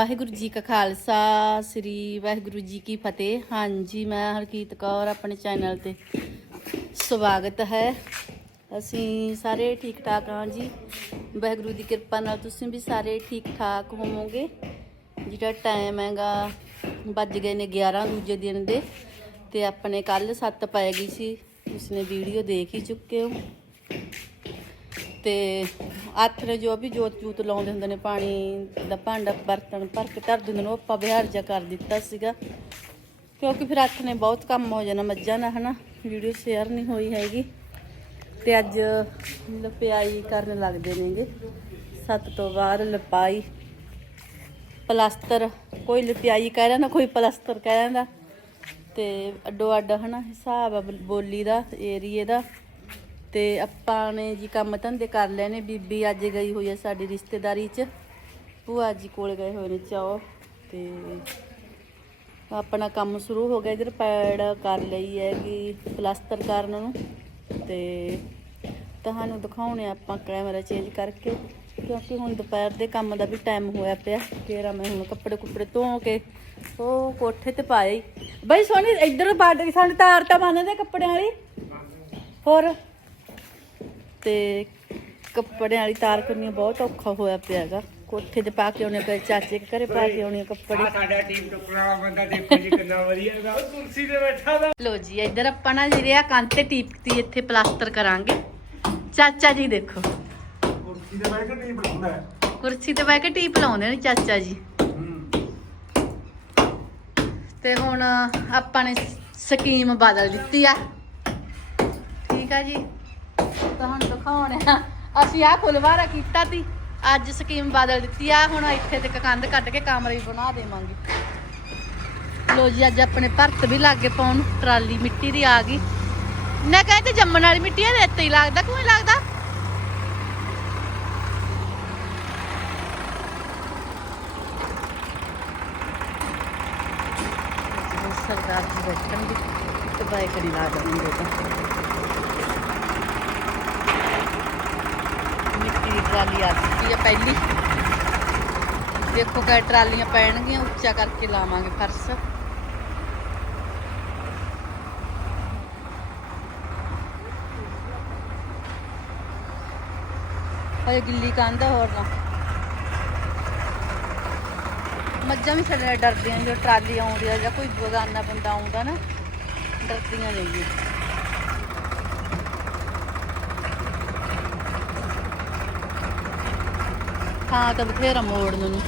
ਵਾਹਿਗੁਰੂ ਜੀ ਕਾ ਖਾਲਸਾ, ਸ੍ਰੀ ਵਾਹਿਗੁਰੂ ਜੀ ਕੀ ਫਤਿਹ। ਹਾਂਜੀ, ਮੈਂ ਹਰਕੀਤ ਕੌਰ, ਆਪਣੇ ਚੈਨਲ ਤੇ ਸਵਾਗਤ ਹੈ। ਅਸੀਂ ਸਾਰੇ ਠੀਕ ਠਾਕ ਹਾਂ ਜੀ। ਵਾਹਿਗੁਰੂ ਦੀ ਕਿਰਪਾ ਨਾਲ ਤੁਸੀਂ ਵੀ ਸਾਰੇ ਠੀਕ ਠਾਕ ਹੋਵੋਗੇ। ਜਿਹੜਾ ਟਾਈਮ ਹੈਗਾ, ਵੱਜ ਗਏ ਨੇ 11 ਦੂਜੇ ਦਿਨ ਦੇ, ਤੇ ਆਪਣੇ ਕੱਲ 7 ਪੈ ਗਈ ਸੀ। ਉਸਨੇ ਵੀਡੀਓ ਦੇਖ ਹੀ ਚੁੱਕੇ ਹੋ। ਤੇ ਆਥਰੇ ਜੋ ਵੀ ਜੋਤ ਜੂਤ ਲਾਉਂਦੇ ਹੁੰਦੇ ਨੇ, ਪਾਣੀ ਦਾ ਭਾਂਡਾ ਬਰਤਨ ਭਰ ਕੇ ਧਰ ਦਿੰਦੇ ਨੇ, ਉਹ ਆਪਾਂ ਵਿਹਾਰ ਜਾ ਕਰ ਦਿੱਤਾ ਸੀਗਾ। ਕਿਉਂਕਿ ਫਿਰ ਹੱਥ ਨੇ ਬਹੁਤ ਕੰਮ ਹੋ ਜਾਣਾ ਮੱਝਾਂ ਦਾ ਹਨਾ? ਵੀਡੀਓ ਸ਼ੇਅਰ ਨਹੀਂ ਹੋਈ ਹੈਗੀ। ਤੇ ਅੱਜ ਲਪਾਈ ਕਰਨ ਲੱਗਦੇ ਨੇਗੇ। ਸੱਤ ਤੋਂ ਬਾਅਦ ਲਪਾਈ। ਪਲਾਸਟਰ ਕੋਈ ਲਪਾਈ ਕਹਿ ਰਿਹਾ ਨਾ, ਕੋਈ ਪਲਾਸਟਰ ਕਹਿ ਰਿਹਾ। ਤੇ ਅੱਡੋ ਅੱਡ ਹਨਾ? ਹਿਸਾਬ ਆ ਬਲ- ਬੋਲੀ ਦਾ, ਏਰੀਏ ਦਾ। ਤੇ ਆਪਾਂ ਨੇ ਜੀ ਕੰਮ ਧੰਦੇ ਕਰ ਲਏ ਨੇ। ਬੀਬੀ ਅੱਜ ਗਈ ਹੋਈ ਹੈ ਸਾਡੀ ਰਿਸ਼ਤੇਦਾਰੀ 'ਚ। ਭੂਆ ਜੀ ਕੋਲ ਗਏ ਹੋਏ ਨੇ ਚਾਓ ਤੇ ਆਪਣਾ ਕੰਮ ਸ਼ੁਰੂ ਹੋ ਗਿਆ। ਇਧਰ ਪੈੜ ਕਰ ਲਈ ਹੈ ਕਿ ਪਲਾਸਟਰ ਕਰਨ ਨੂੰ ਤੇ ਤੁਹਾਨੂੰ ਦਿਖਾਉਣੇ ਆਪਾਂ ਕੈਮਰਾ ਚੇਂਜ ਕਰਕੇ। ਕਿਉਂਕਿ ਹੁਣ ਦੁਪਹਿਰ ਦੇ ਕੰਮ ਦਾ ਵੀ ਟਾਈਮ ਹੋਇਆ ਪਿਆ। ਤੇਰਾ ਮੈਂ ਹੁਣ ਕੱਪੜੇ ਕੁੱਪੜੇ ਧੋ ਕੇ ਉਹ ਕੋਠੇ ਤੇ ਪਾਏ। ਬਈ ਸੋਨੀ ਇੱਧਰ ਬਾਡ ਸਾਡੇ ਤਾਰ ਤਾਂ ਬੰਨਦੇ ਕੱਪੜਿਆਂ ਵਾਲੀ। ਹੋਰ। ਤੇ ਕੱਪੜਿਆਂ ਵਾਲੀ ਤਾਰ ਕਰਨੀ ਬਹੁਤ ਔਖਾ ਹੋਇਆ ਪਿਆ ਹੈਗਾ। ਕੋਠੇ ਤੇ ਪਾ ਕੇ ਆਉਣੇ ਪਏ ਚਾਚੇ ਦੇ ਘਰੇ ਪਾ ਕੇ ਆਉਣੇ ਕੱਪੜੇ। ਸਾਡਾ ਟੀਮ ਟੁੱਕਣ ਵਾਲਾ ਬੰਦਾ ਦੇਖੋ ਜੀ ਕਿੰਨਾ ਵਧੀਆ ਹੈਗਾ। ਉਹ ਕੁਰਸੀ ਤੇ ਬੈਠਾ ਦਾ ਲੋ ਜੀ ਇੱਧਰ ਆਪਾਂ ਨਾ ਜਿਹੜੇ ਆ ਕੰਧ ਤੇ ਟੀਪਤੀ ਇੱਥੇ ਪਲਾਸਟਰ ਕਰਾਂਗੇ। ਚਾਚਾ ਜੀ ਦੇਖੋ। ਕੁਰਸੀ ਤੇ ਬੈਠ ਕੇ ਟੀਮ ਬਣਾਉਂਦਾ ਹੈ। ਕੁਰਸੀ ਤੇ ਬਹਿ ਕੇ ਟੀਪ ਲਾਉਂਦੇ ਨੇ ਚਾਚਾ ਜੀ। ਤੇ ਹੁਣ ਆਪਾਂ ਨੇ ਸਕੀਮ ਬਦਲ ਦਿੱਤੀ ਆ। ਠੀਕ ਆ ਜੀ। ਤੁਹਾਨੂੰ ਦਿਖਾਉਣੇ ਅਸੀਂ ਆ ਖੁਲਵਾਰਾ ਕੀਤਾ ਤੀ ਅੱਜ ਸਕੀਮ ਬਦਲ ਦਿੱਤੀ ਆ। ਹੁਣ ਇੱਥੇ ਤੇ ਕੰਧ ਕੱਟ ਕੇ ਕਮਰੇ ਵੀ ਬਣਾ ਦੇਵਾਂਗੇ। ਲੋ ਜੀ, ਅੱਜ ਆਪਣੇ ਭਰਤ ਵੀ ਲੱਗੇ ਪਾਉਣ। ਟਰਾਲੀ ਮਿੱਟੀ ਦੀ ਆ ਗਈ। ਨਾ ਕਹਿੰਦੇ ਜੰਮਣ ਵਾਲੀ ਮਿੱਟੀ ਆ ਰੇਤੇ ਹੀ ਲੱਗਦਾ। ਕਿਉਂ ਲੱਗਦਾ? ਸਰਦਾਰ ਜੀ ਬੈਠਣਗੇ। ਤੇ ਬਾਈਕ ਨਹੀਂ ਲਾ ਦੇਣਗੇ ਤਾਂ ਮਿੱਟੀ ਦੀ ਟਰਾਲੀ ਆ ਚੁੱਕੀ ਆ ਪਹਿਲੀ? ਦੇਖੋ ਕਿ ਟਰਾਲੀਆਂ ਪੈਣਗੀਆਂ ਉੱਚਾ ਕਰਕੇ ਲਾਵਾਂਗੇ ਫਰਸ਼। ਹਜੇ ਗਿੱਲੀ ਕੰਧ ਹੋਰ ਨਾ। ਮੱਝਾਂ ਵੀ ਸਾਡੇ ਨਾਲ ਡਰਦੀਆਂ ਨੇ, ਜਦੋਂ ਟਰਾਲੀ ਆਉਂਦੀ ਆ ਜਾਂ ਕੋਈ ਬਗਾਨਾ ਬੰਦਾ ਆਉਂਦਾ ਨਾ ਡਰਦੀਆਂ ਨੇ ਥਾਂ ਹਾਂ ਤਾਂ ਬਥੇਰਾ ਮੋੜਨ ਨੂੰ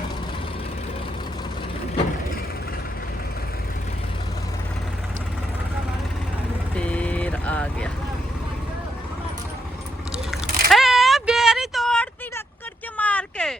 ਫੇਰ ਆ ਗਿਆ ਏ ਬੇਰੀ ਤੋੜਤੀ ਲੱਕੜ ਚ ਮਾਰ ਕੇ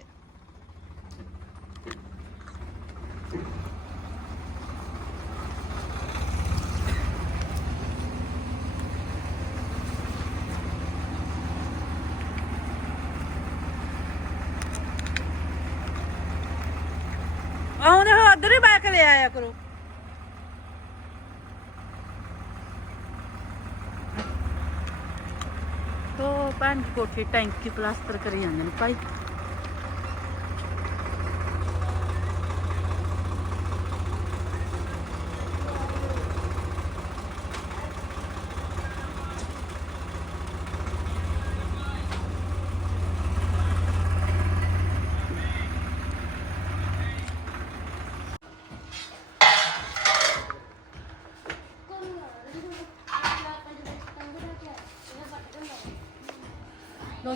ਆਉਂਦੇ ਹੋ, ਉਧਰ ਹੀ ਬੈਕ ਲੈ ਆਇਆ ਕਰੋ। ਤੋ ਪੰਜ ਕੋਠੇ ਟੈਂਕੀ ਪਲਾਸਟਰ ਕਰੀ ਜਾਂਦੇ ਨੇ ਭਾਈ।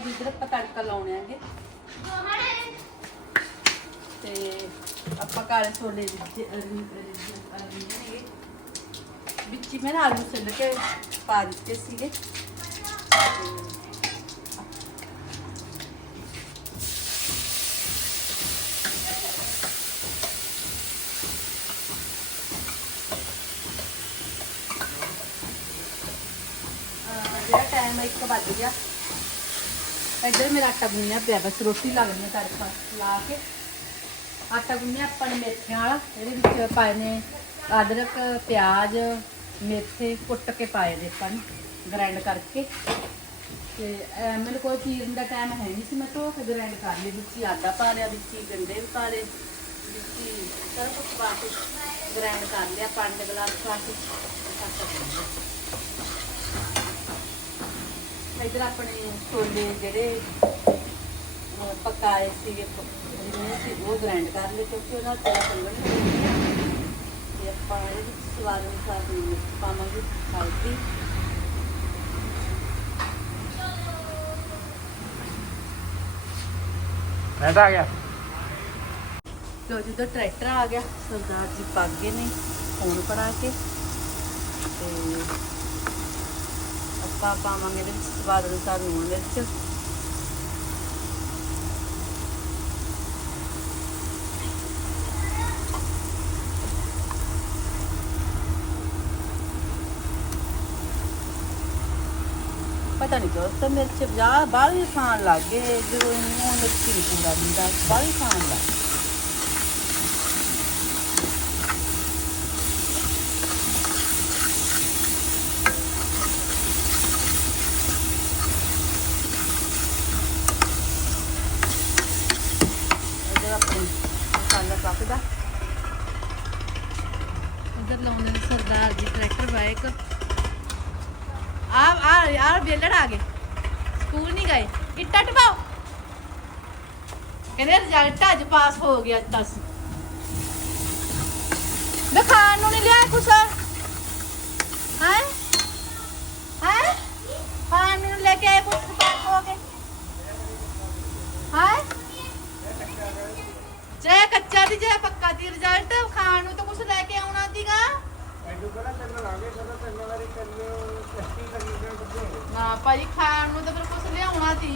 ਲੋ ਇਧਰ ਆਪਾਂ ਤੜਕਾ ਲਾਉਣੇ ਆਂਗੇ ਤੇ ਆਪਾਂ ਕਾਲੇ ਛੋਲੇ ਵਿੱਚ ਵਿੱਚ ਹੀ ਮੈਂ ਨਾ ਆਲੂ ਛਿੱਲ ਕੇ ਪਾ ਦਿੱਤੇ ਸੀਗੇ। ਜਿਹੜਾ ਟਾਈਮ 1 ਵੱਜ ਗਿਆ। ਇੱਧਰ ਮੇਰਾ ਆਟਾ ਗੁੰਨਿਆ ਪਿਆ ਬਸ ਰੋਟੀ ਲੱਗਣੀ ਹੈ ਤੜਕਾ ਲਾ ਕੇ। ਆਟਾ ਗੁੰਨਿਆ ਆਪਾਂ ਨੇ ਮੇਥਿਆਂ ਵਾਲਾ ਇਹਦੇ ਵਿੱਚ ਪਾਏ ਨੇ ਅਦਰਕ ਪਿਆਜ਼ ਮੇਥੇ ਕੁੱਟ ਕੇ ਪਾਏ ਦੇ ਆਪਾਂ ਨੇ ਗ੍ਰਾਈਂਡ ਕਰਕੇ। ਤੇ ਅਹ, ਮੈਨੂੰ ਕੋਈ ਚੀਰਨ ਦਾ ਟਾਈਮ ਹੈ ਨਹੀਂ ਸੀ ਮੈਂ ਧੋ ਕੇ ਗ੍ਰਾਈਂਡ ਕਰ ਲਈ ਵਿੱਚ ਹੀ ਆਟਾ ਪਾ ਲਿਆ ਵਿੱਚ ਹੀ ਗੰਡੇ ਵੀ ਪਾ ਲਏ ਵਿੱਚ ਕੇ ਗ੍ਰਾਈਂਡ ਕਰ ਲਿਆ ਪੰਜ ਗਲਾਸ ਪਾ ਕੇ ਇਧਰ ਆਪਣੇ ਛੋਲੇ ਜਿਹੜੇ ਪਕਾਏ ਸੀਗੇ ਜਿਹਨੇ ਸੀ ਉਹ ਗ੍ਰਾਈਂਡ ਕਰ ਲਏ ਕਿਉਂਕਿ ਉਹਨਾਂ ਤੇਰਾ ਸੰਗਣ ਤੇ ਆਪਾਂ ਇਹਦੇ ਵਿੱਚ ਸਵਾਦ ਅਨੁਸਾਰ ਨਮਕ ਪਾਵਾਂਗੇ ਹਲਦੀ। ਮੈਂ ਤਾਂ ਆ ਗਿਆ। ਲੋ ਜਦੋਂ ਟਰੈਕਟਰ ਆ ਗਿਆ। ਸਰਦਾਰ ਜੀ ਪੱਗ ਗਏ ਨੇ ਫੋਨ ਫੜਾ ਕੇ। ਤੇ ਆਪਾਂ ਪਾਵਾਂਗੇ ਇਹਦੇ ਵਿੱਚ, ਸਵਾਦ ਅਨੁਸਾਰ ਲੂਣ ਮਿਰਚ। ਪਤਾ ਨਹੀਂ ਕਿਉਂ ਤਾਂ ਮਿਰਚ ਬਾਹਰ ਬਾਹਲੀ ਖਾਣ ਲੱਗ ਗਏ, ਜਦੋਂ ਇਹਨੂੰ ਮਿਰਚ ਨਹੀਂ ਪੂਰਾ ਹੁੰਦਾ ਬਾਹਲੀ ਖਾਣ ਲੱਗ ਗਏ। ਇਧਰ ਆਪਣੇ ਮਸਾਲਾ ਪੱਕਦਾ ਲਾਉਂਦੇ ਨੇ ਸਰਦਾਰ ਜੀ ਟਰੈਕਟਰ ਬਾਈਕ ਆ ਆ ਯਾਰ ਬੇਲੜ ਆ ਗਏ। ਸਕੂਲ ਨਹੀਂ ਗਏ। ਇੱਟਾ ਟਪਾਓ। ਕਹਿੰਦੇ ਰਿਜ਼ਲਟ ਅੱਜ ਪਾਸ ਹੋ ਗਿਆ ਅੱਜ ਤੱਕ ਮੈਂ ਖਾਣ ਨੂੰ ਨਹੀਂ ਲਿਆ ਕੁਛ ਹੈ ਹੈ ਖਾਣ ਨੂੰ ਲੈ ਕੇ ਆਏ ਕੁਛ ਪਾਸ ਹੋ ਗਏ ਹੈ ਜੇ ਕੱਚਾ ਦੀ ਜੇ ਪੱਕਾ ਦੀ ਰਿਜ਼ਲਟ ਖਾਣ ਨੂੰ ਤਾਂ ਕੁਛ ਲੈ ਕੇ ਆਉਣਾ ਸੀਗਾ। ਮੈਨੂੰ ਕਿਹੜਾ ਕਰਨ ਲਾਗੇ ਸਦਾ ਤਿੰਨ ਵਾਰੀ ਕਰਨ ਟੈਸਟਿੰਗ ਕਰਨੀ ਤੇ ਬੱਚੇ। ਨਾ ਭਾਈ ਖਾਣ ਨੂੰ ਤਾਂ ਫਿਰ ਕੁਛ ਲਿਆਉਣਾ ਸੀ।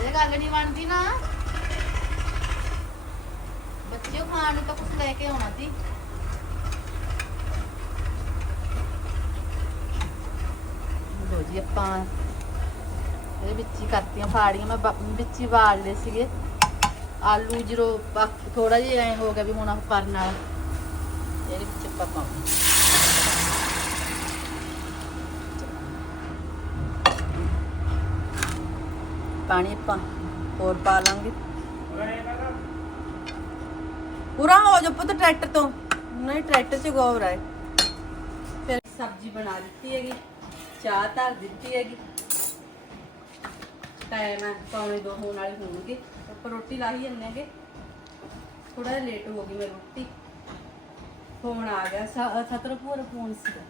ਇਹ ਗੱਲ ਨਹੀਂ ਬਣਦੀ ਨਾ। ਬੱਚਿਓ ਖਾਣ ਨੂੰ ਤਾਂ ਕੁਛ ਲੈ ਕੇ ਆਉਣਾ ਸੀ। ਲੋ ਜੀ ਆਪਾਂ ਇਹਦੇ ਵਿੱਚ ਹੀ ਕਰਤੀਆਂ ਫਾੜੀਆਂ। ਮੈਂ ਵਿੱਚ ਹੀ ਵਾਲ ਲਏ ਸੀਗੇ। ਆਲੂ ਜਦੋਂ ਥੋੜਾ ਜਿਹਾ ਐ ਹੋ ਗਿਆ ਵੀ ਹੁਣ ਆਹ ਪਰਨ ਵਾਲਾ। ਇਹਦੇ ਵਿੱਚ ਆਪਾਂ ਪਾਉਂਦੇ ਪਾਣੀ ਆਪਾਂ ਹੋਰ ਪਾ ਲਾਂਗੇ। ਪੂਰਾ ਹੋ ਜਾ ਪੁੱਤ ਟਰੈਕਟਰ ਤੋਂ। ਨਹੀਂ, ਟਰੈਕਟਰ 'ਚ ਗੋਬਰ ਹੈ। ਫਿਰ ਸਬਜ਼ੀ ਬਣਾ ਦਿੱਤੀ ਹੈਗੀ, ਚਾਹ ਧਰ ਦਿੱਤੀ ਹੈਗੀ। ਟਾਈਮ ਹੈ, ਪੌਣੇ ਦੋ ਹੋਣ ਵਾਲੇ ਹੋਣਗੇ। ਰੋਟੀ ਲਾਹੀ ਜੰਨੇ ਹੈਗੇ। ਥੋੜਾ ਜਿਹਾ ਲੇਟ ਹੋ ਗਈ ਮੇਰੀ ਰੋਟੀ। ਫੋਨ ਆ ਗਿਆ। ਸਤਰ ਪੂਰਾ ਫੋਨ ਸੀਗਾ।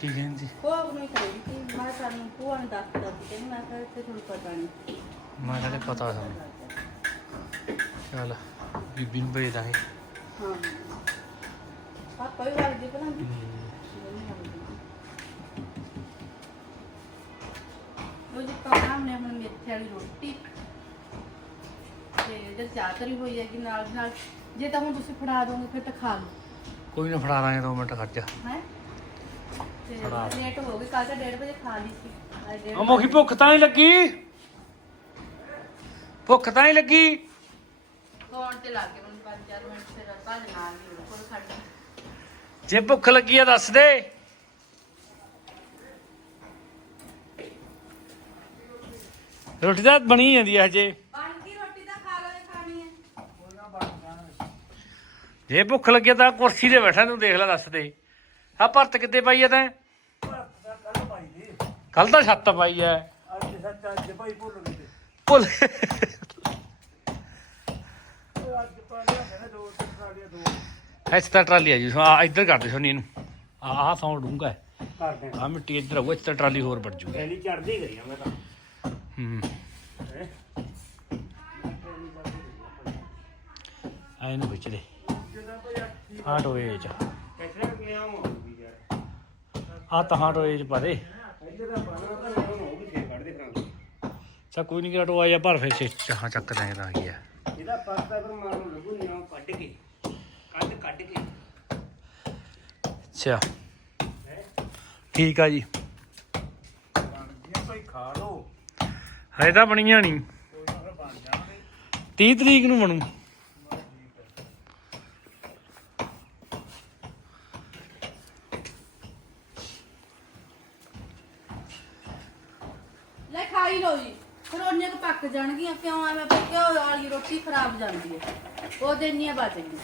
ਕੀ ਕਹਿੰਦੀ ਉਹ ਨਹੀਂ ਕਰੀ ਕਿ ਮੈਂ ਸਾਨੂੰ ਭੂਆ ਨੂੰ ਦੱਸ ਦਿੱਤੀ ਕਿ ਮੈਂ ਕਿਹਾ ਤੇ ਤੁਹਾਨੂੰ ਪਤਾ ਨਹੀਂ। ਮੈਂ ਕਹਿੰਦੇ ਪਤਾ ਸਾਨੂੰ ਚੱਲ ਬੀਬੀ ਨੂੰ ਭੇਜ ਦਾਂਗੇ। ਹਾਂ। ਪਾਪਾ ਵੀ ਵਗਦੀ ਪਹਿਲਾਂ। ਦੀ ਉਹ ਜੀ ਪਾਣਾ ਨੇ ਹੁਣ ਮੇਥੇ ਵਾਲੀ ਰੋਟੀ। ਤੇ ਇਧਰ ਚਾਹ ਤਰੀ ਹੋਈ ਹੈਗੀ ਨਾਲ ਦੀ ਨਾਲ। ਜੇ ਤਾਂ ਹੁਣ ਤੁਸੀਂ ਫੜਾ ਦੋਗੇ ਫਿਰ ਤਾਂ ਖਾ ਲਓ। ਕੋਈ ਨਾ ਫੜਾ ਦਾਂਗੇ 2 ਮਿੰਟ ਖਰਚਾ ਹੈ? ਤੇ ਫੜਾ। ਲੇਟ ਹੋ ਗਈ ਕੱਲ ਤਾਂ 1:30 ਵਜੇ ਖਾ ਲਈ ਸੀ। ਅੱਜ ਡੇਢ ਆ ਮੋਖੀ ਭੁੱਖ ਤਾਂ ਨਹੀਂ ਲੱਗੀ? ਭੁੱਖ ਤਾਂ ਨਹੀਂ ਲੱਗੀ? ਫੋਨ ਤੇ ਲੱਗ ਗਏ ਮੈਨੂੰ 5-4 ਮਿੰਟ ਫਿਰ ਭੱਜ ਨਾਲ ਹੀ ਉਹ ਕੋਲ ਖੜ ਗਈ ਜੇ ਭੁੱਖ ਲੱਗੀ ਆ ਦੱਸ ਦੇ। ਰੋਟੀ ਤਾਂ ਬਣੀ ਜਾਂਦੀ ਆ ਹਜੇ ਬਣ ਗਈ ਰੋਟੀ ਤਾਂ ਖਾ ਲਓ ਜੇ ਖਾਣੀ ਹੈ ਜੇ ਭੁੱਖ ਲੱਗੀ ਤਾਂ ਕੁਰਸੀ ਤੇ ਬੈਠਾ ਤੂੰ ਦੇਖ ਲੈ ਦੱਸ ਦੇ। ਆ ਭਰਤ ਕਿੱਦੇ ਪਾਈ ਆ ਤੈਂ? ਕੱਲ ਤਾਂ ਛੱਤ ਪਾਈ ਐ। ਅੱਜ ਸੱਚ ਅੱਜ ਭਾਈ ਭੁੱਲ। ਗਏ ਤੇ। ਭੁੱਲ ਉਹ ਅੱਜ ਪਾਣਿਆ ਹੈ ਨਾ ਦੋ ਤਿੰਨ ਸਾਲੀਆਂ ਦੋ ਇੱਥੇ ਤਾਂ ਟਰਾਲੀ ਆ ਜੀ ਆ ਇੱਧਰ ਕਰ ਦੇ ਸੋਨੀ ਇਹਨੂੰ। ਆ ਆਹ ਸੌਂ ਡੂੰਗਾ ਕਰਦੇ ਆ ਮਿੱਟੀ ਇੱਧਰ ਆਊ ਤਾਂ ਟਰਾਲੀ ਹੋਰ ਵੱਡ ਜੂਗੀ। ਪਹਿਲੀ ਚੜਦੀ ਗਈ ਆ ਮੈਂ ਤਾਂ। ਹੂੰ। ਹੈਂ। ਆ ਇਹਨੂੰ ਖਿੱਚ ਦੇ। ਆ ਟੋਏ ਚ। ਹਾਂ ਆ ਤਾਂ ਟੋਏ ਚ ਪਾ ਦੇ। ਹੋ ਚਾ ਕੋਈ ਨਹੀਂ ਕਿਹੜਾ ਟੋਆ ਜਾਂ ਭਰ ਫਿਰ ਚਾਹਾਂ ਚੱਕ ਦਾਂਗੇ ਤਾਂ ਕੀ ਆ। ਇਹਦਾ ਪੱਤਾ ਪਰ ਮਾਰੂ ਲੱਗੂ ਨਿਆਂ ਕੱਢ ਕੇ ਕੱਢ ਕੱਢ ਕੇ। ਅੱਛਾ। ਹੈ ਠੀਕ ਆ ਜੀ। ਹਜੇ ਤਾਂ ਬਣੀਆਂ ਨਹੀਂ ਕੋਈ ਨਾ। ਫਿਰ ਬਣ ਜਾਣਗੇ 30 ਤਰੀਕ ਨੂੰ ਬਣੂ ਲੈ ਖਾਈ ਲਓ ਜੀ ਫਿਰ ਉਹਨੇ ਕੁ ਪੱਕ ਜਾਣਗੀਆਂ ਕਿਉਂ ਐਵੇਂ ਕਿਉਂ ਵਾਲੀ ਰੋਟੀ ਖਰਾਬ ਜਾਂਦੀ ਹੈ ਉਹ ਦਿਨ ਨਹੀਂ ਬਚ ਗਈ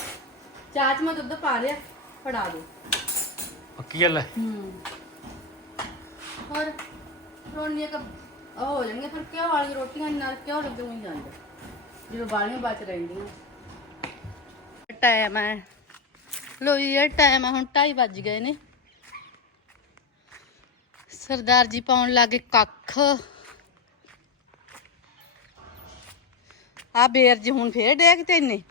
ਚਾਹ ਚ ਮੈਂ ਦੁੱਧ ਪਾ ਲਿਆ ਫੜਾ ਦੋ। ਪੱਕੀ ਗੱਲ ਹੈ? ਹੂੰ। ਹੋਰ ਰੋਣੀਆਂ ਕ ਉਹ ਹੋ ਜਾਣਗੇ ਫਿਰ ਕਿਉਂ ਵਾਲੀ ਰੋਟੀਆਂ ਨਾਲ ਕਿਉਂ ਲੱਗੇ ਹੋਈ ਜਾਂਦੇ। ਜਦੋਂ ਵਾਲੀਆਂ ਬਚ ਰਹਿੰਦੀਆਂ। ਟਾਈਮ ਹੈ। ਲੋ ਜੀ ਇਹ ਟਾਈਮ ਹੈ ਹੁਣ 2:30 ਵੱਜ ਗਏ ਨੇ। ਸਰਦਾਰ ਜੀ ਪਾਉਣ ਲੱਗੇ ਕੱਖ। ਆ ਬੇਰ ਜੀ ਹੁਣ ਫੇਰ ਤੇ ਨੇ।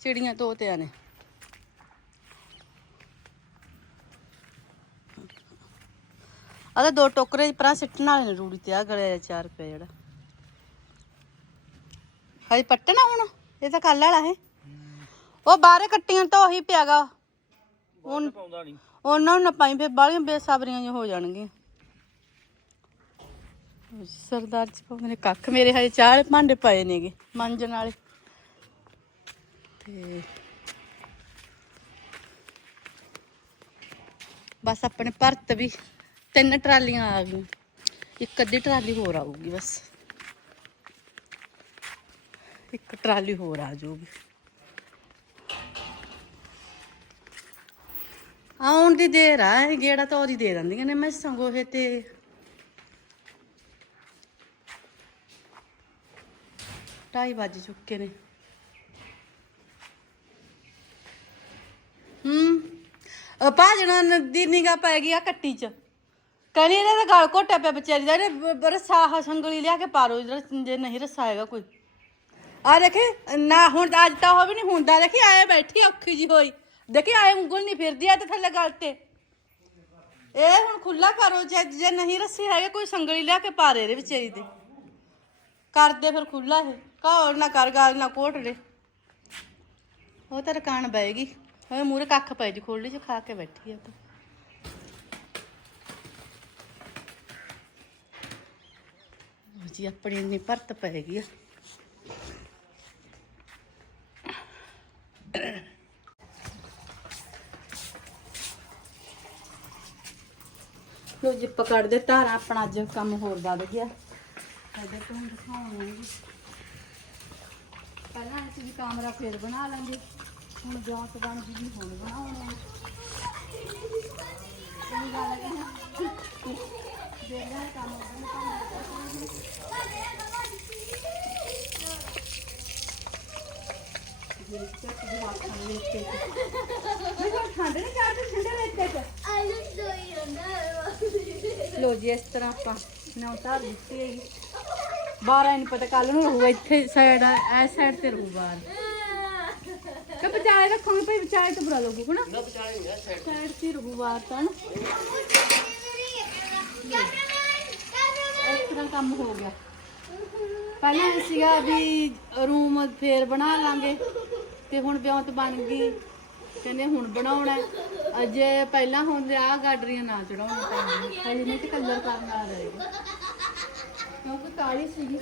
ਚਿੜੀਆਂ ਤੋਤਿਆਂ ਨੇ। ਆ ਤਾਂ ਦੋ ਟੋਕਰੇ ਪਰਾਂ ਸਿੱਟਣ ਵਾਲੇ ਨੇ ਰੂੜੀ ਤੇ ਆ ਗਲੇ 4 ਰੁਪਏ ਜਿਹੜਾ। ਹਾਈ ਪੱਟਣਾ ਹੁਣ ਇਹ ਤਾਂ ਕੱਲ ਵਾਲਾ ਹੈ। ਉਹ ਬਾਹਰੇ ਕੱਟੀਆਂ ਤਾਂ ਉਹੀ ਪਿਆਗਾ। ਹੁਣ ਪਾਉਂਦਾ ਨਹੀਂ। ਉਹਨਾਂ ਨੂੰ ਨਾ ਪਾਈ ਫੇ ਬਾਲੀਆਂ ਬੇਸਬਰੀਆਂ ਜਿਹੀਆਂ ਹੋ ਜਾਣਗੀਆਂ। ਸਰਦਾਰ ਜੀ ਪਾਉਂਦੇ ਨੇ ਕੱਖ ਮੇਰੇ ਹਜੇ ਚਾਹ ਭਾਂਡੇ ਪਏ ਨੇਗੇ ਮਾਂਜਣ ਵਾਲੇ। ਤੇ ਬਸ ਆਪਣੇ ਭਰਤ ਵੀ ਤਿੰਨ ਟਰਾਲੀਆਂ ਆ ਗਈਆਂ। ਇੱਕ ਅੱਧੀ ਟਰਾਲੀ ਹੋਰ ਆਊਗੀ ਬਸ। ਇੱਕ ਟਰਾਲੀ ਹੋਰ ਆ ਜਾਊਗੀ। ਆਉਣ ਦੀ ਦੇਰ ਆ, ਇਹ ਗੇੜਾ ਤਾਂ ਉਹਦੀ ਦੇ ਦਿੰਦੀਆਂ ਨੇ ਮੈਂ ਸੰਗੋਹੇ ਤੇ। ਢਾਈ ਵੱਜ ਚੁੱਕੇ ਨੇ। ਹੂੰ। ਭਾਜਣਾ ਦੀ ਨਿਗਾ ਪੈ ਗਈ ਆ ਕੱਟੀ ਚ। ਕਹਿੰਦੀ ਇਹਦਾ ਤਾਂ ਗਲ ਘੋਟਿਆ ਪਿਆ ਵਿਚਾਰੀ ਦਾ ਇਹਨੇ ਰਸਾ ਸੰਗਲੀ ਲਿਆ ਕੇ ਪਾਰੋ ਜੇ ਨਹੀਂ ਰਸਾ ਹੈਗਾ ਕੋਈ। ਆ ਦੇਖੇ, ਨਾ ਹੁਣ ਤਾਂ ਅੱਜ ਤਾਂ ਉਹ ਵੀ ਨਹੀਂ ਹੁੰਦਾ, ਦੇਖੀ ਆਏ ਬੈਠੀ ਔਖੀ ਜੀ ਹੋਈ। ਦੇਖੀ ਆਏ ਉਂਗਲ ਨਹੀਂ ਫਿਰਦੀ ਆ ਤੇ ਥੱਲੇ ਗਲ ਤੇ। ਇਹ ਹੁਣ ਖੁੱਲਾ ਕਰੋ, ਜੇ ਜੇ ਨਹੀਂ ਰੱਸੀ ਹੈਗੇ, ਕੋਈ ਸੰਗਲੀ ਲਿਆ ਕੇ ਪਾ ਦੇ ਵਿਚਾਰੀ ਦੇ। ਕਰਦੇ ਫਿਰ ਖੁੱਲਾ ਇਹ। ਘੌਰ ਨਾ ਕਰ, ਗਾਲ ਨਾ ਕੋਟ ਰੇ ਉਹ ਤਾਂ ਰਕਾਨ ਬੈਗੀ ਹੋਏ ਮੂਰੇ ਕੱਖ ਪੈ ਜੀ ਖੋਲੀ ਚ ਖਾ ਕੇ ਬੈਠੀ ਆ ਤਾਂ। ਜੀ, ਆਪਣੀ ਇੰਨੀ ਭਰਤ ਪੈ ਗਈ ਆ। ਲੋ ਜੀ, ਪਕੜ ਦੇ ਧਾਰਾਂ, ਆਪਣਾ ਅੱਜ ਕੰਮ ਹੋਰ ਵੱਧ ਗਿਆ। ਸਾਡੇ ਤੁਹਾਨੂੰ ਦਿਖਾਉਣਾਂਗੇ ਪਹਿਲਾਂ ਅਸੀਂ ਵੀ ਕਮਰਾ ਫੇਰ ਬਣਾ ਲਾਂਗੇ। ਹੁਣ ਜੌਂਤ ਬਣ ਜੀ ਹੁਣ ਬਣਾਉਣਾ ਇਹ ਗੱਲ ਹੈ ਨਾ ਜਿਹੜਾ ਕੰਮ ਠੰਡ ਨੇ ਚਾਹ ਠੰਡੇ ਵਿੱਚ ਲੋ ਜੀ, ਇਸ ਤਰ੍ਹਾਂ ਆਪਾਂ ਨਾ ਉਤਾਰ ਦਿੱਤੀ ਹੈਗੀ ਬਾਹਰ ਨਹੀਂ ਪਤਾ ਕੱਲ ਨੂੰ ਰਹੂਗਾ ਇੱਥੇ ਸਾਈਡ ਐ ਸਾਈਡ ਤੇ ਰਹੂ ਬਾਹਰ। ਕਿ ਬਚਾਏ ਰੱਖੋਗੇ ਭਾਈ ਬਚਾਏ ਤਾਂ ਬੁਰਾ ਲੱਗੂ ਨਾ ਨਾ ਬਚਾਏ ਨਹੀਂ ਸਾਈਡ ਤੇ ਰਹੂ ਬਾਹਰ ਤਾਂ ਨਾ। ਇਸ ਤਰ੍ਹਾਂ ਕੰਮ ਹੋ ਗਿਆ। ਪਹਿਲਾਂ ਇਹ ਸੀਗਾ ਵੀ ਰੂਮ ਫੇਰ ਬਣਾ ਲਾਂਗੇ ਤੇ ਹੁਣ ਵਿਆਹ ਬਣ ਗਈ। ਕਹਿੰਦੇ ਹੁਣ ਬਣਾਉਣਾ ਹੈ। ਅਜੇ ਪਹਿਲਾਂ ਹੁੰਦੇ ਆ ਗਾਡਰੀਆਂ ਨਾ ਚੜਾਉਣਾ ਪੈਂਦੀਆਂ ਹਜੇ ਨਹੀਂ ਤੇ ਕਲਰ ਕਰਨ ਆ ਰਹੇਗਾ ਕਿਉਂਕਿ ਕਾਲੀ ਸੀਗੀ।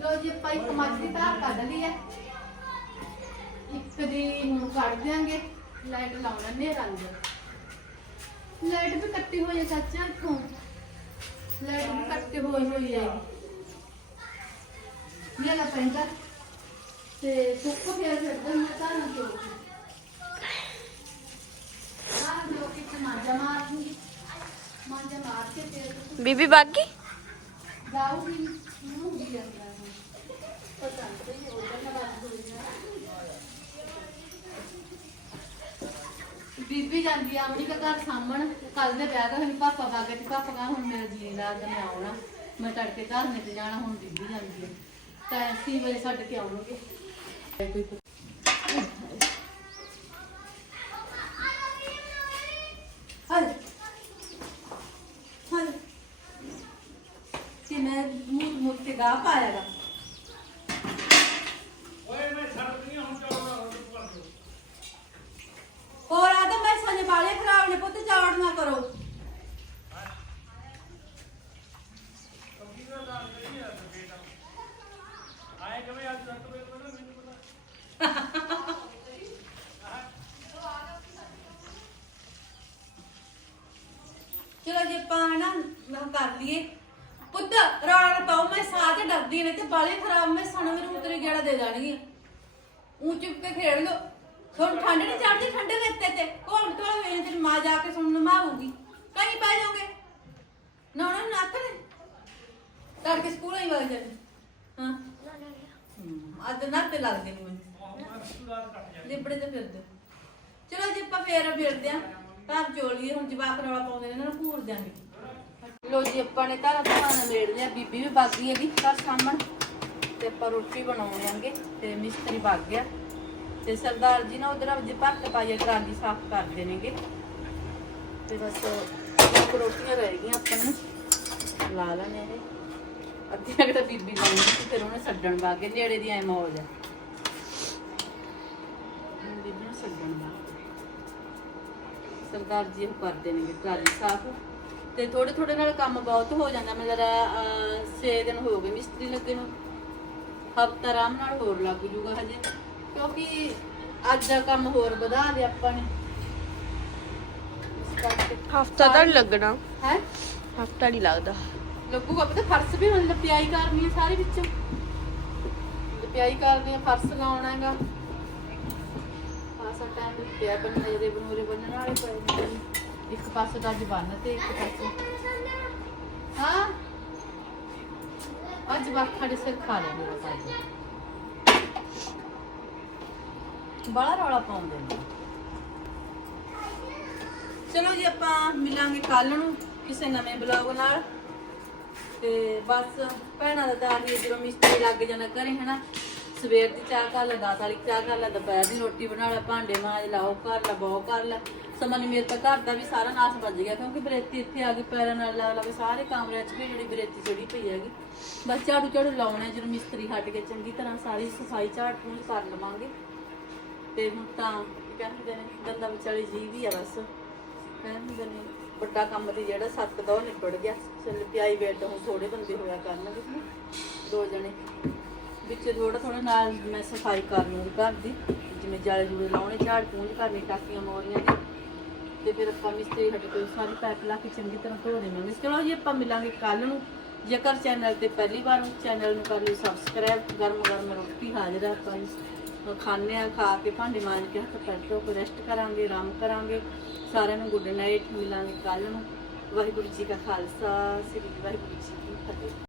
ਲੋ ਜੀ ਪਾਈਪ ਮੱਝ ਦੀ ਤਾਰ ਕੱਢ ਲਈ ਹੈ ਇੱਕ ਦੀ ਹੁਣ ਕੱਢ ਦਿਆਂਗੇ ਲਾਈਟ ਲਾਉਣਾ ਨੇਰਾ ਅੰਦਰ ਲਾਈਟ ਵੀ ਕੱਟੀ ਹੋਈ ਹੈ ਚਾਚਾ ਇੱਥੋਂ ਲਾਈਟ ਵੀ ਕੱਟੀ ਹੋਈ ਹੋਈ ਹੈ ਮੇਰਾ ਪੈਂਦਾ ਤੇ ਸੁੱਕ ਫਿਰ ਛੱਡਣ ਮੈਂ ਤਾਂ ਨਾ ਚੋ ਆਹ ਜੋ ਕਿ ਤੇ ਮਾਂਜਾ ਮਾਰ ਦੂੰਗੀ ਮਾਂਜਾ ਮਾਰ ਕੇ ਫਿਰ ਬੀਬੀ ਬਾਗੀ? ਬੀਬੀ ਜਾਂਦੀ ਆ ਅਮਨੀ ਘਰ ਸਾਹਮਣ ਕੱਲ ਦੇ ਵਿਆਹ ਦਾ ਹੁਣ ਪਾਪਾ ਬਾਗੇ ਤੇ ਪਾਪਾ ਕਹਾਂ ਹੁਣ ਮੇਰਾ ਜੀ ਰਾਤ ਮੈਂ ਆਉਣਾ। ਮੈਂ ਤੜਕੇ ਧਰਨੇ ਤੇ ਜਾਣਾ, ਹੁਣ ਬੀਬੀ ਜਾਂਦੀ ਆ। ਤਾਂ ਅਸੀਂ ਵਜੇ ਛੱਡ ਕੇ ਆਉਣਗੇ। ਹਲ ਹਲ ਕਿ ਮੈਂ ਮੁੱਕ ਕੇ ਗਾ। ਪਾਇਆਗਾ ਹੋਰ ਆ ਤਾਂ ਮੈਂ ਸਾਨੇ ਵਾਲੇ ਖਰਾਬ ਨੇ ਪੁੱਤ ਚਾਵੜ ਨਾ ਕਰੋ। ਚਲੋ ਜੇ ਆਪਾਂ ਨਾ ਕਰ ਲਈਏ। ਪੁੱਤ ਰੌਲਾ ਨਾ ਪਾਓ ਮੈਂ ਸਾਹ ਤੇ ਡਰਦੀ ਨੇ ਤੇ ਬਾਲੇ ਖਰਾਬ ਮੈਂ ਸਣ ਮੇਰੇ ਉਤਰੇ ਗੇੜਾ ਦੇ ਦੇਣਗੀ ਉਂ ਚੁੱਪ ਕੇ ਖੇਡ ਲੋ ਤੁਹਾਨੂੰ ਠੰਡ ਨਹੀਂ ਚੜਦੀ ਠੰਡੇ ਰੇਤੇ ਤੇ ਕੋਲ ਤੋਂ ਵੇ ਮਾਂ ਜਾ ਕੇ ਸੁਣ ਨਮਾਊਗੀ ਕहीं ਪੈ ਜਾਓਗੇ? ਨਾ ਨਾ ਨਾ ਤੇ ਤੜਕੇ ਸਕੂਲ ਹੀ ਵਗ ਜਾਂਦੇ ਹਾਂ। ਹਮ, ਅੱਜ ਨਾ ਤੇ ਲੱਗਦੇ ਨਹੀਂ ਮੈਨੂੰ। ਲਿਬੜੇ ਤੇ ਫਿਰਦੇ। ਚਲੋ ਜੀ ਆਪਾਂ ਫੇਰ ਫਿਰਦੇ ਆ। ਤਾਂ ਚੋਲੀਏ ਹੁਣ ਜਵਾਕ ਰੌਲਾ ਪਾਉਂਦੇ ਨੇ ਇਹਨਾਂ ਨੂੰ ਘੂਰ ਦਿਆਂਗੇ। ਲੋ ਜੀ, ਆਪਾਂ ਨੇ ਤਾਂ ਧਾਨ ਮੇੜ ਲਿਆ। ਬੀਬੀ ਵੀ ਵਗ ਗਈ ਹੈਗੀ ਘਰ ਸਾਹਮਣ ਤੇ ਆਪਾਂ ਰੋਟੀ ਬਣਾਉਣ ਆਂਗੇ, ਤੇ ਮਿਸਤਰੀ ਵਗ ਗਿਆ। ਤੇ ਸਰਦਾਰ ਜੀ ਨਾ ਉਧਰ ਆਪਦੀ ਭਰਤ ਪਾਈਆ ਟਰਾਲੀ ਸਾਫ਼ ਕਰਦੇ ਨੇਗੇ ਤੇ ਬਸ ਦੋ ਰੋਟੀਆਂ ਰਹਿ ਗਈਆਂ ਆਪਾਂ ਨੂੰ। ਲਾ ਲੈਣੇ ਨੇ। ਅੱਧੀਆਂ ਕਿ ਤਾਂ ਬੀਬੀ ਲਾਉਣੀ ਸੀ, ਫਿਰ ਉਹਨੇ ਛੱਡਣ ਵਗ ਗਏ। ਨੇੜੇ ਦੀ ਐ ਮੌਜ ਹੈ ਬੀਬੀ ਨੂੰ ਛੱਡਣ ਵਗ ਸਰਦਾਰ ਜੀ ਉਹ ਕਰਦੇ ਨੇ ਟਰਾਲੀ ਸਾਫ਼। ਤੇ ਥੋੜੇ ਥੋੜੇ ਨਾਲ ਕੰਮ ਬਹੁਤ ਹੋ ਜਾਂਦਾ ਲੱਗਦਾ 6 ਦਿਨ ਹੋ ਗਏ ਮਿਸਤਰੀ ਲੱਗੇ ਨੂੰ। ਹਫਤਾ ਆਰਾਮ ਨਾਲ ਹੋਰ ਲੱਗ ਜੂਗਾ ਹਜੇ ਕਿਉਂਕਿ ਅੱਜ ਦਾ ਕੰਮ ਹੋਰ ਵਧਾ ਲਿਆ ਆਪਾਂ ਨੇ। ਹਫਤਾ ਤਾਂ ਲੱਗਣਾ। ਹੈ? ਹਫਤਾ ਨਹੀਂ ਲੱਗਦਾ। ਲੱਗੂਗਾ ਪਤਾ ਫਰਸ਼ ਵੀ ਹੁਣ ਲਪਿਆਈ ਕਰਨੀ ਹੈ ਸਾਰੇ ਵਿੱਚੋਂ। ਲਪਿਆਈ ਕਰਨੀ ਹੈ ਫਰਸ਼ ਲਾਉਣਾ ਹੈਗਾ। ਆਸਾ ਟਾਈਮ ਪਿਆ ਬੰਨੇ ਦੇ ਬਨੂਰੇ ਬੰਨਣ ਵਾਲੇ ਪਏ ਇੱਕ ਪਾਸੇ ਦਾ ਅੱਜ ਤੇ ਇੱਕ ਪਾਸੇ। ਹਾਂ। ਅੱਜ ਵਾਖਾ ਦੇ ਸਿਰ ਖਾ ਲਿਆ ਮੇਰਾ ਸਾਜ ਬੜਾ ਰੌਲਾ ਪਾਉਂਦੇ ਨੇ। ਚਲੋ ਜੀ, ਆਪਾਂ ਮਿਲਾਂਗੇ ਕੱਲ ਨੂੰ ਕਿਸੇ ਨਵੇਂ ਬਲੌਗ ਨਾਲ। ਤੇ ਬਸ ਭੈਣਾਂ ਦਾ ਤਾਂ ਆਹੀ ਜਦੋਂ ਮਿਸਤਰੀ ਲੱਗ ਜਾਣਾ ਘਰੇ, ਹਨਾ? ਸਵੇਰ ਦੀ ਚਾਹ ਕਰ ਲੈ ਦਸ ਵਾਲੀ ਚਾਹ ਕਰ ਲੈ ਦੁਪਹਿਰ ਦੀ ਰੋਟੀ ਬਣਾ ਲੈ ਭਾਂਡੇ ਮਾਂਜ ਲਾਓ ਕਰ ਲੈ ਬਹੁ ਕਰ ਲੈ। ਸਮਾਂ ਮੇਰੇ ਤਾਂ ਘਰ ਦਾ ਵੀ ਸਾਰਾ ਨਾਸ ਵੱਜ ਗਿਆ ਕਿਉਂਕਿ ਬਰੇਤੀ ਇੱਥੇ ਆ ਗਈ ਪੈਰਾਂ ਨਾਲ ਲਾ ਲਾ ਕੇ ਸਾਰੇ ਕਮਰਿਆਂ 'ਚ ਵੀ ਜਿਹੜੀ ਬਰੇਤੀ ਚੜੀ ਪਈ ਹੈਗੀ। ਬਸ ਝਾੜੂ ਝਾੜੂ ਲਾਉਣਾ ਹੈ, ਜਦੋਂ ਮਿਸਤਰੀ ਹਟ ਕੇ ਚੰਗੀ ਤਰ੍ਹਾਂ ਸਾਰੀ ਸਫ਼ਾਈ ਝਾੜ ਪੂੰਝ ਕਰ ਲਵਾਂਗੇ। ਤੇ ਹੁਣ ਤਾਂ ਕੀ ਕਹਿੰਦੇ ਨੇ ਬੰਦਾ ਵਿਚਾਲੇ ਜੀ ਵੀ ਆ ਬਸ। ਕਹਿੰਦੇ ਨੇ ਵੱਡਾ ਕੰਮ ਤੇ ਜਿਹੜਾ ਸੱਤ ਦਾ ਉਹ ਨਿਬੜ ਗਿਆ। ਚੱਲ ਪਿਆਈ ਬੈਠ ਹੁਣ ਥੋੜੇ ਬੰਦੇ ਹੋਇਆ ਕਰਨਗੇ। ਦੋ ਜਣੇ। ਵਿੱਚ ਥੋੜਾ ਥੋੜਾ ਨਾਲ ਮੈਂ ਸਫ਼ਾਈ ਕਰ ਲੂੰਗੀ ਘਰ ਦੀ। ਜਿਵੇਂ ਜਾਲੇ ਜੂਲੇ ਲਾਉਣੇ, ਝਾੜ ਪੂੰਝ ਕਰਨੀ ਟਾਕੀਆਂ ਮੋਰੀਆਂ ਦੀ ਤੇ ਫਿਰ ਆਪਾਂ ਮਿਸਤਰੀ ਹਟ ਕੇ ਸਾਰੀ ਪੈਕ ਲਾ ਕੇ ਚੰਗੀ ਤਰ੍ਹਾਂ ਧੋ ਦੇਵਾਂਗੇ ਚਲੋ ਜੀ, ਆਪਾਂ ਮਿਲਾਂਗੇ ਕੱਲ ਨੂੰ। ਜੇਕਰ ਚੈਨਲ ਤੇ ਪਹਿਲੀ ਵਾਰ ਚੈਨਲ ਨੂੰ ਕਰ ਲਿਓ ਸਬਸਕ੍ਰਾਈਬ ਗਰਮ ਗਰਮ ਰੋਟੀ ਹਾਜ਼ਰ ਹੈ ਆਪਾਂ ਨੂੰ ਖਾਣੇ ਆ, ਖਾ ਕੇ ਭਾਂਡੇ ਮਾਂਜ ਕੇ ਹੱਥ ਪੈਰ ਧੋ ਕੇ ਰੈਸਟ ਕਰਾਂਗੇ, ਆਰਾਮ ਕਰਾਂਗੇ। ਸਾਰਿਆਂ ਨੂੰ ਗੁੱਡ ਨਾਈਟ ਮਿਲਾਂਗੇ ਕੱਲ ਨੂੰ। ਵਾਹਿਗੁਰੂ ਜੀ ਕਾ ਖਾਲਸਾ, ਸ੍ਰੀ ਵਾਹਿਗੁਰੂ ਜੀ ਕੀ ਫਤਿਹ।